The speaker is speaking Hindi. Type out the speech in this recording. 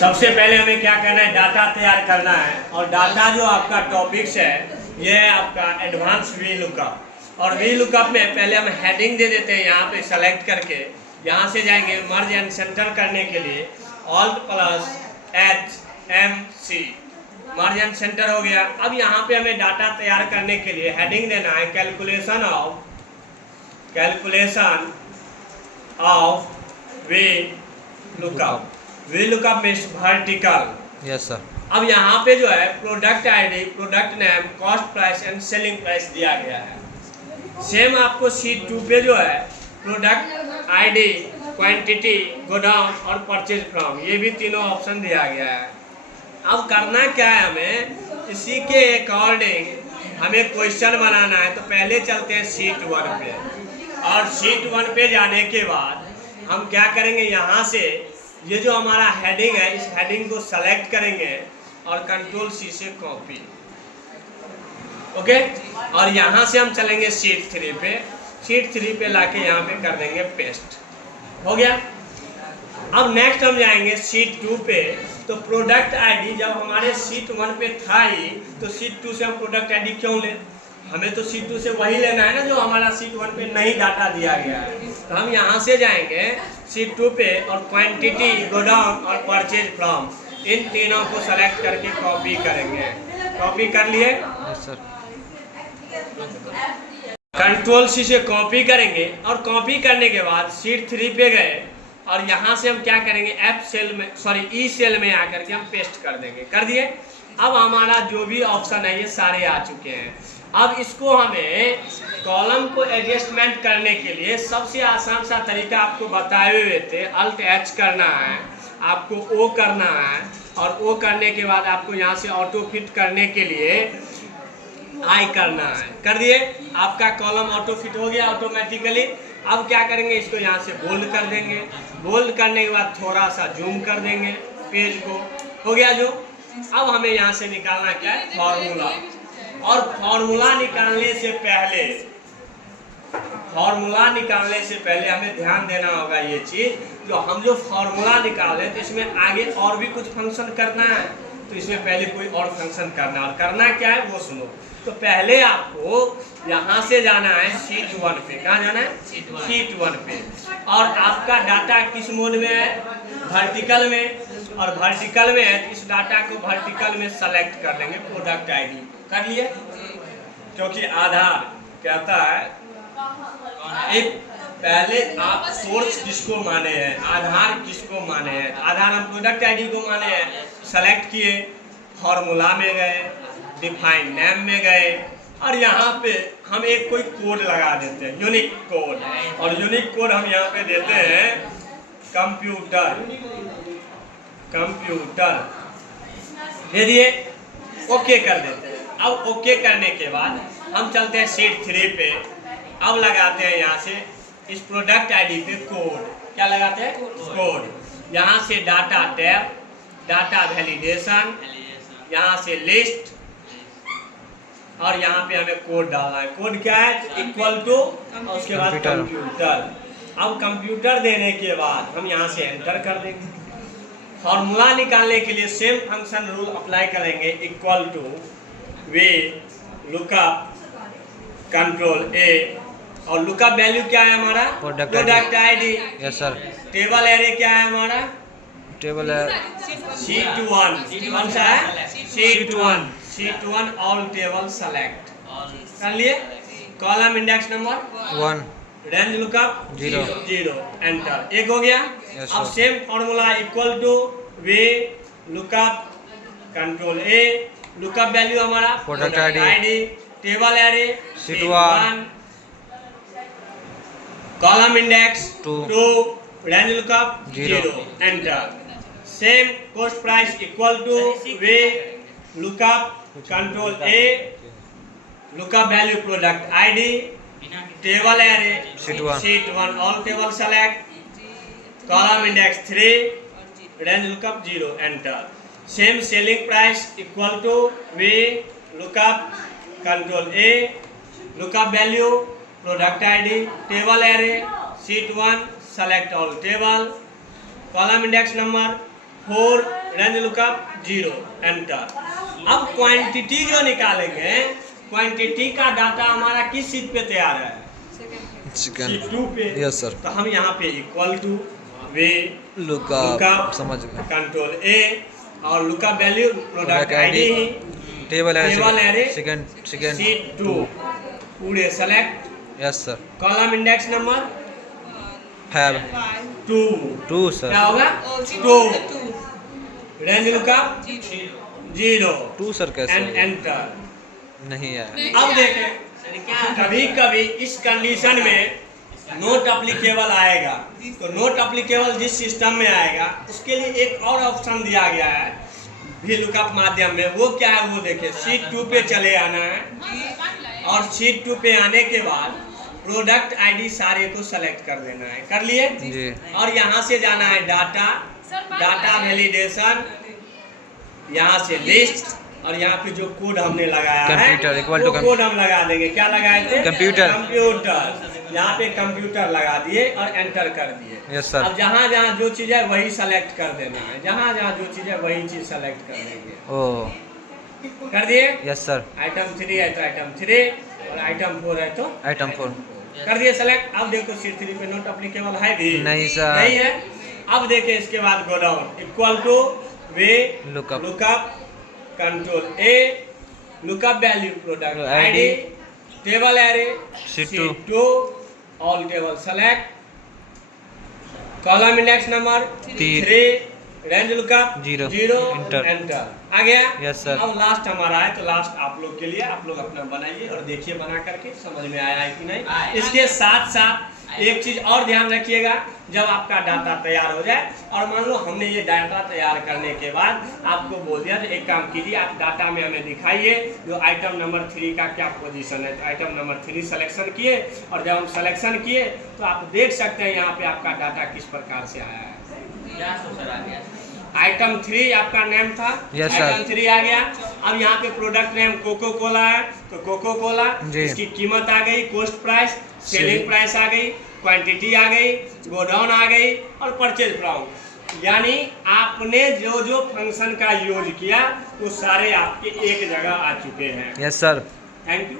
सबसे पहले हमें क्या करना है, डाटा तैयार करना है। और डाटा जो आपका टॉपिक्स है ये है आपका एडवांस वी लुकअप। और वी लुकअप में पहले हम हेडिंग दे देते हैं, यहाँ पे सेलेक्ट करके यहाँ से जाएंगे मर्ज एंड सेंटर करने के लिए alt plus HMC, merge and centre हो गया। अब यहाँ पे हमें डाटा तैयार करने के लिए हेडिंग देना है calculation of V lookup. V lookup means vertical. Yes sir. अब यहाँ पे जो है product ID, product name, cost price and selling price दिया गया है। सेम आपको शीट 2 पे जो है प्रोडक्ट आईडी, क्वांटिटी, गोडाउन और परचेज फ्रॉम, ये भी तीनों ऑप्शन दिया गया है। अब करना क्या है, हमें इसी के अकॉर्डिंग हमें क्वेश्चन बनाना है। तो पहले चलते हैं शीट 1 पे, और शीट 1 पे जाने के बाद हम क्या करेंगे, यहाँ से ये जो हमारा हेडिंग है इस हेडिंग को सेलेक्ट करेंगे और कंट्रोल C से कॉपी, ओके। और यहाँ से हम चलेंगे शीट 3 पे, शीट 3 पे लाके यहाँ पे कर देंगे पेस्ट, हो गया। अब नेक्स्ट हम जाएंगे शीट 2 पे। तो प्रोडक्ट आईडी जब हमारे शीट 1 पे था ही, तो शीट 2 से हम प्रोडक्ट आईडी क्यों लें, हमें तो शीट 2 से वही लेना है ना जो हमारा शीट 1 पे नहीं डाटा दिया गया है। तो हम यहाँ से जाएंगे शीट 2 पे और क्वांटिटी, गोडाउन और परचेज फ्रॉम, इन तीनों को सेलेक्ट करके कॉपी करेंगे। कॉपी कर लिए, यस सर। कंट्रोल C से कॉपी करेंगे। और कॉपी करने के बाद शीट 3 पे गए और यहाँ से हम क्या करेंगे, E सेल में आकर के हम पेस्ट कर देंगे। कर दिए। अब हमारा जो भी ऑप्शन है ये सारे आ चुके हैं। अब इसको हमें कॉलम को एडजस्टमेंट करने के लिए सबसे आसान सा तरीका आपको बताए हुए थे, Alt H करना है, आपको O करना है, और O करने के बाद आपको यहाँ से ऑटो फिट करने के लिए I करना है। कर दिए, आपका कॉलम ऑटो फिट हो गया ऑटोमेटिकली। अब क्या करेंगे, इसको यहाँ से बोल्ड कर देंगे। बोल्ड करने के बाद थोड़ा सा जूम कर देंगे पेज को, हो गया जो। अब हमें यहाँ से निकालना क्या है, फॉर्मूला। और फॉर्मूला निकालने से पहले हमें ध्यान देना होगा ये चीज, जो हम जो फॉर्मूला निकाले तो इसमें आगे और भी कुछ फंक्शन करना है, तो इसमें पहले कोई और फंक्शन करना है। और करना क्या है वो सुनो। तो पहले आपको यहाँ से जाना है शीट 1 पे। कहाँ जाना है, शीट 1 पे। और आपका डाटा किस मोड में है, वर्टिकल में। और वर्टिकल में है तो इस डाटा को वर्टिकल में सेलेक्ट कर लेंगे, प्रोडक्ट आईडी कर लिए। क्योंकि आधार कहता है एक पहले आप सोर्स किसको माने हैं, आधार किसको माने हैं। आधार हम प्रोडक्ट आईडी को माने हैं, सेलेक्ट किए, फॉर्मूला में गए, डिफाइन नेम में गए, और यहाँ पे हम एक कोई कोड लगा देते हैं, यूनिक कोड। और यूनिक कोड हम यहाँ पे देते हैं कंप्यूटर दे दिए, ओके कर देते हैं। अब ओके करने के बाद हम चलते हैं शीट 3 पे। अब लगाते हैं यहाँ से इस प्रोडक्ट आईडी पे कोड। क्या लगाते हैं, कोड। यहाँ से डाटा टैब, डाटा वैलिडेशन, यहाँ से लिस्ट, और यहाँ पे हमें कोड डालना है। कोड क्या है, इक्वल टू, और उसके बाद कंप्यूटर। अब कंप्यूटर देने के बाद हम यहाँ से एंटर कर देंगे। फॉर्मूला निकालने के लिए सेम फंक्शन रूल अप्लाई करेंगे, equal to V lookup control A, और लुकअप वैल्यू क्या है हमारा, product ID. Yes sir. Table array क्या है हमारा, टेबल है शीट 1। कौन सा है, शीट 1 ऑल टेबल सेलेक्ट कर लिए। Column index number 1, range lookup 0, enter. एक हो गया। yes, अब same formula equal to V lookup control A, lookup value हमारा product ID, table array sheet 1, column index 2, range lookup 0, enter. Same cost price equal to V lookup control A, lookup value product ID, table array sheet 1 all table select, column index 3, range lookup 0, enter. Same selling price equal to V lookup control A, lookup value product ID, table array sheet 1 select all table, column index number 4 range lookup 0 enter. अब क्वांटिटी जो निकालेंगे, क्वांटिटी का डाटा हमारा किस शीट पे तैयार है? शीट 2 पे। Yes sir. तो हम यहाँ पे इक्वल टू वे लुकअप समझ गए। कंट्रोल ए और लुकअप वैल्यू प्रोडक्ट आईडी ही टेबल एरे सेकंड शीट 2 पूरे select. Yes sir. Column index number 2 sir. क्या होगा? 2 रेंज लुकअप 0 2 सर कैसे एंड एंटर। नहीं आया। अब देखें, कभी कभी इस कंडीशन में नोट अप्लीकेबल आएगा, तो नोट अप्लीकेबल जिस सिस्टम में आएगा उसके लिए एक और ऑप्शन दिया गया है भी लुकअप माध्यम में। वो क्या है वो देखिए, शीट 2 पे चले आना है और शीट 2 पे आने के बाद प्रोडक्ट आईडी सारे को सेलेक्ट कर देना है। कर लिए जी। और यहाँ से जाना है डाटा वैलिडेशन, यहाँ से लिस्ट, और यहाँ पे जो कोड हमने लगाया कंप्यूटर है इक्वल वो टू कोड हम लगा देंगे। क्या लगाए थे? कंप्यूटर। यहाँ पे कंप्यूटर लगा दिए और एंटर कर दिए। Yes sir. अब जहाँ जहाँ जो चीज़ है वही सेलेक्ट कर देना है, जहाँ जहाँ जो चीज़ है वही चीज़ सेलेक्ट कर देंगे। ओ कर दिए? Yes sir. आइटम 3 है तो आइटम 3 और आइटम 4 है तो आइटम 4 कर दिए सेलेक्ट। अब देखो शीट 3 पे नोट अप्लीकेबल है भी नहीं सर। नहीं है। अब देखिए इसके बाद go down equal to V lookup control A lookup value product ID table array sheet 2 all table select column index number 3 range lookup 0 enter आ गया। Yes sir. अब लास्ट हमारा है तो लास्ट आप लोग के लिए, आप लोग अपना बनाइए और देखिए बना करके समझ में आया है कि नहीं। इसके साथ साथ एक चीज और ध्यान रखिएगा, जब आपका डाटा तैयार हो जाए और मान लो हमने ये डाटा तैयार करने के बाद आपको बोल दिया तो एक काम कीजिए, आप डाटा में हमें दिखाइए जो आइटम नंबर 3 का क्या पोजीशन है। तो आइटम नंबर 3 सिलेक्शन किए और जब हम सिलेक्शन किए तो आप देख सकते हैं यहाँ पे आपका डाटा किस प्रकार से आया है। आइटम 3 आपका नेम था, आइटम 3 आ गया। अब यहाँ पे प्रोडक्ट नेम कोको कोला है तो कोको कोला, इसकी कीमत आ गई, कॉस्ट प्राइस, सेलिंग प्राइस आ गई, क्वांटिटी आ गई, गोडाउन आ गई और परचेज प्राइस। यानी आपने जो जो फंक्शन का यूज किया वो सारे आपके एक जगह आ चुके हैं। Yes sir. Thank you.